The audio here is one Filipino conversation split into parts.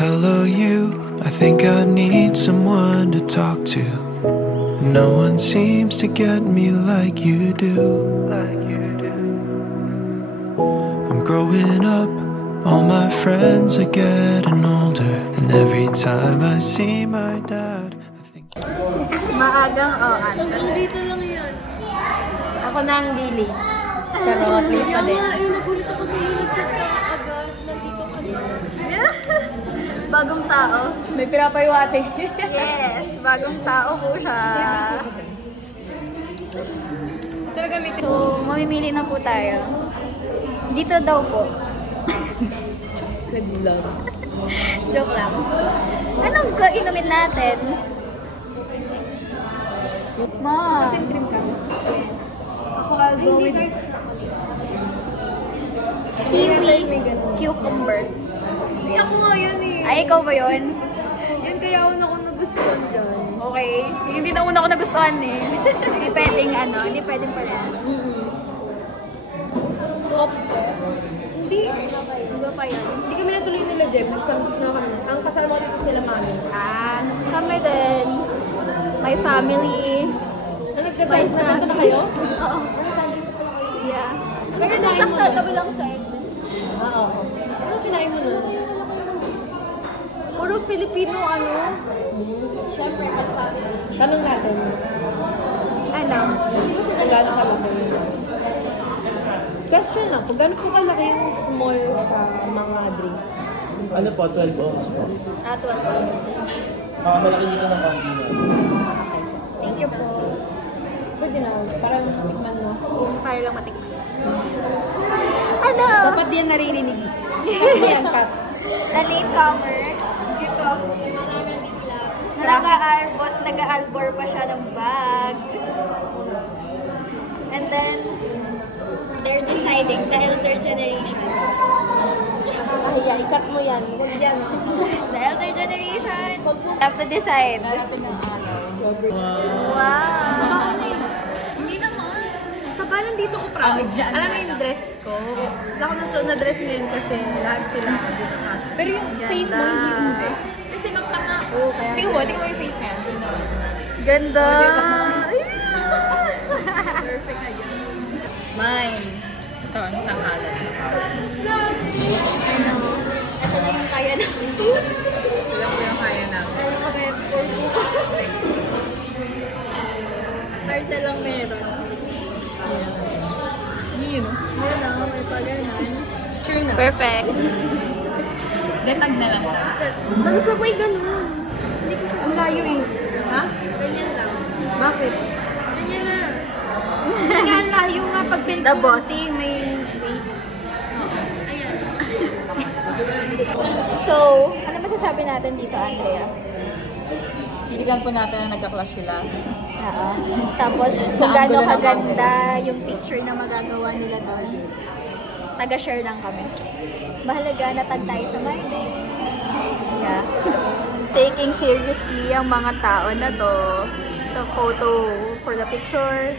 Hello you, I think I need someone to talk to. No one seems to get me like you do. I'm growing up, all my friends are getting older, and every time I see my dad, I think maagang Dito lang yan. ako na ang Lily. Charot, late pa din. Nagulit ako sa iyo. Nag-chat ka agad. Nandito ka na. Bagong tao. May pinapayuwate. Yes, bagong tao po siya. Talaga may So, mamimili na po tayo. Dito daw po. nag-vlog. Joke lang. Anong inumin natin? Ma. Kasi cream ka. Ako, I'll go with Kiwi. Cucumber. Ay, ako nga yan eh. Ay, ikaw ba yun? Yan kaya una ko nagustuhan dyan. Okay. Hindi na una ko nagustuhan eh. Hindi pwedeng hindi pwedeng pala. Soap. Hindi. Iba pa yun. Hindi kami natuloy nila, Jem. Nagsamit na kami. Ang kasama ko dito sila, mami. Kami din. My family. Ano, nagkasama na kayo? Oo. Nagkasama sa pala kayo? Yeah. Ano kinain mo? Sa kabilang side. Oo. Ano kinain mo na? Puro Filipino, Siyempre, family. Tanong natin. Ano? Kung gaano kalaki. Question lang, kung gaano po kalaki yung small sa mga drinks? Ano po, 12 ounce po? 12. Malaki dito ng coffee na. Thank you po. Pwede na, parang tikman mo. Para lang matikman. Ano? Dapat di yan naririnig. Cut yan, cut. Na-latecomer. Dito. Nag-albor pa siya ng bag. And then, they're deciding the elder generation. Ay, i-cut mo yan. Huwag yan. The elder generation. Have to decide. Wow. Hindi naman. Taba, nandito ko proud. Alam mo yung dress ko? Wala ko nasuot na dress ngayon kasi lahat sila dito ka. Pero yung face mo, hindi. Kasi magpanga ako. Tingnan mo yung face niya. Ganda. Perfect na yan. Mine. Ito, ang sanghalan. Ito na yung kaya namin. Wala ko yung kaya namin. Ano kami, for buko. Heart na lang meron. Yun. Yun o, may paganan. Sure na. Perfect. Detag na lang na. Tapos na may ganun. Hindi ko siya. Ang layo eh. Ha? Ganyan lang. Bakit? Ganyan na. Nga, ang layo nga pag The boss. may space. So, ano masasabi natin dito, Andrea? Titigan po natin na nagka-clash sila. Tapos, kung gaano kaganda yung picture na magagawa nila doon, taga-share lang kami. Mahalaga na tag tayo sa My Day. Yeah. Taking seriously ang mga tao na to sa photo for the picture,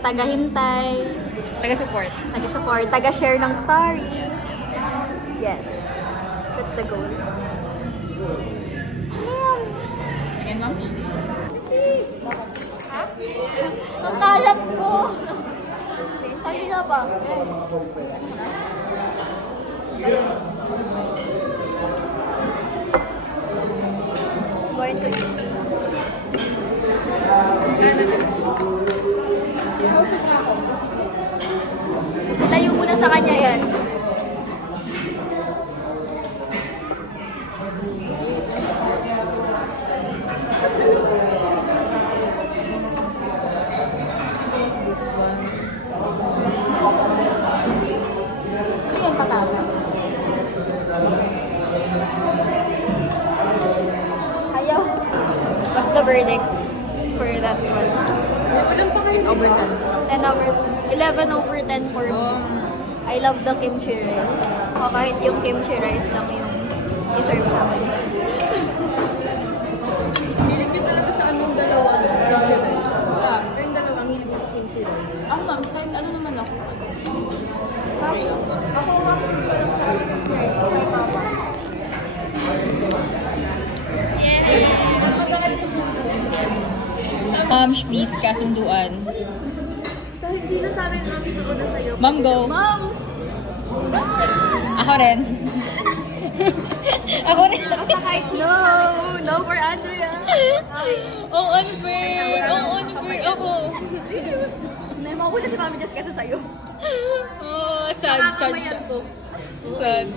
taga-hintay, Taga-support. taga-support, taga-share ng story. Yes. That's the goal. Again, ma'am? Ha? Ang kalat ko! Kanina ba? Going to eat. Ilayo muna sa kanya yan. Ito yung patata. Ayaw. What's the verdict for that one? Walang pa kayo over 10. 11 over 10 for me. I love the kimchi rice. O kahit yung kimchi rice lang yung i-serve sa akin. Hilig nyo talaga sa anong dalawa. Yung dalawa, hilig nyo sa kimchi rice. Ako ma'am, kahit ano naman ako. Ako nga po pa lang sa akin. Please, kasunduan. Dahil sila sa amin, mami, ako na sa'yo. Ma'am, go. Mom! Ako rin. Ako rin. Basta kahit no! No for Andrea! Oh, unfair. Oh, unfair ako. Mauna si Mami Jess kesa sa'yo. Oh, sad siya. Sad.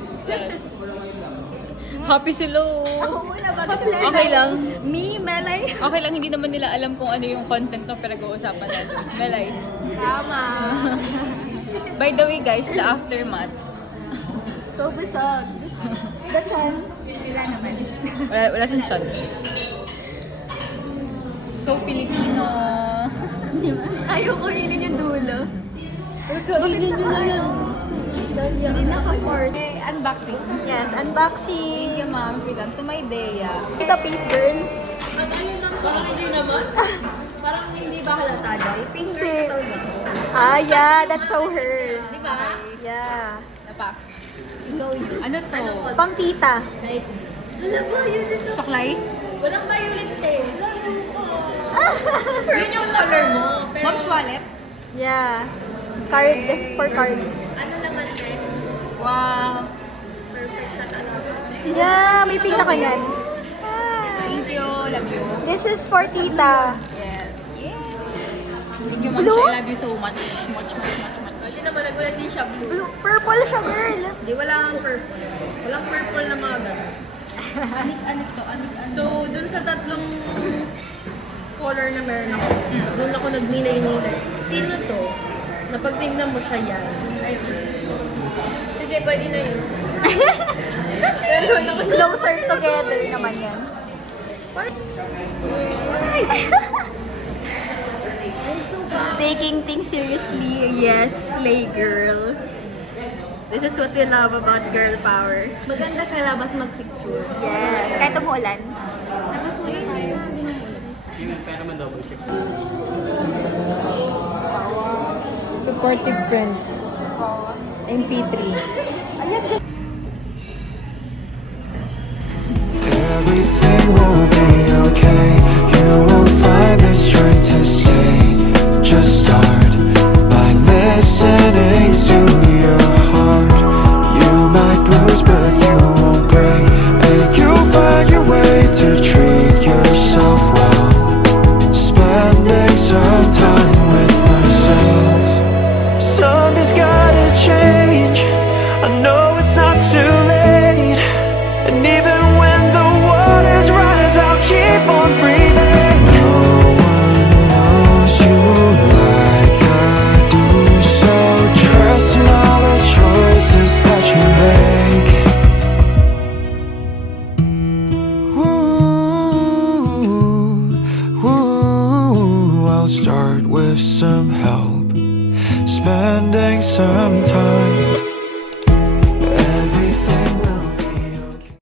Happy sila. Ako muna bago sila. Okay lang. Me, Melay. Okay lang, hindi naman nila alam kung ano yung content ng pinag-uusapan natin. Melay. Tama. By the way guys, the aftermath. So busog. The chan. Wala naman. Wala siyang shot. So Filipino. Ayaw ko yun yung dulo. Kainin nyo na yan. Hindi naka-port. Okay, unboxing. Yes, unboxing. Thank you ma'am, sweetan. To my day. Ito, pink girl. At ayun lang sa hindi naman. Parang hindi ba halata dahil? Pink girl na talaga to. Ah, yeah. That's so her. Di ba? Yeah. Napa. Ikaw yun. Ano to? Pang tita. Right. Alam mo, yun ito. Suklay? Walang violet eh. Yun yung color mo. Mom's wallet? Yeah. Card for cards. Ano naman eh? Wow. Perfect sa talaga. Yeah, may pink na kanyan. Thank you. Love you. This is for tita. Yes. Yeah. Thank you, Mom. Blue? I love you so much. Much. Hindi naman nagulat din siya blue. Blue, purple siya, girl. Di, walang purple. Walang purple na mga ganun. Anik to. So, dun sa tatlong color na meron ako, dun ako nagmilay-nilay. Sino to? Napag-tingnan mo siya yan. Ayun. Sige, pwede na yun. Closer together naman yan. Taking things seriously. Yes, slay girl. This is what we love about girl power. Maganda sa labas mag-picture. Yes. Kahit umuulan. Tapos mo yun. Supportive friends. MP3. Everything will be okay. You will find the strength to say, just start by listening to your heart. You might bruise, but you won't break, and you'll find your way to treat yourself well. Spending some time with myself. Something's gotta change. I know it's not too late, and even when the waters rise, I'll keep on breathing. No one knows you like I do, so trust in all the choices that you make. Ooh, I'll start with some help, spending some time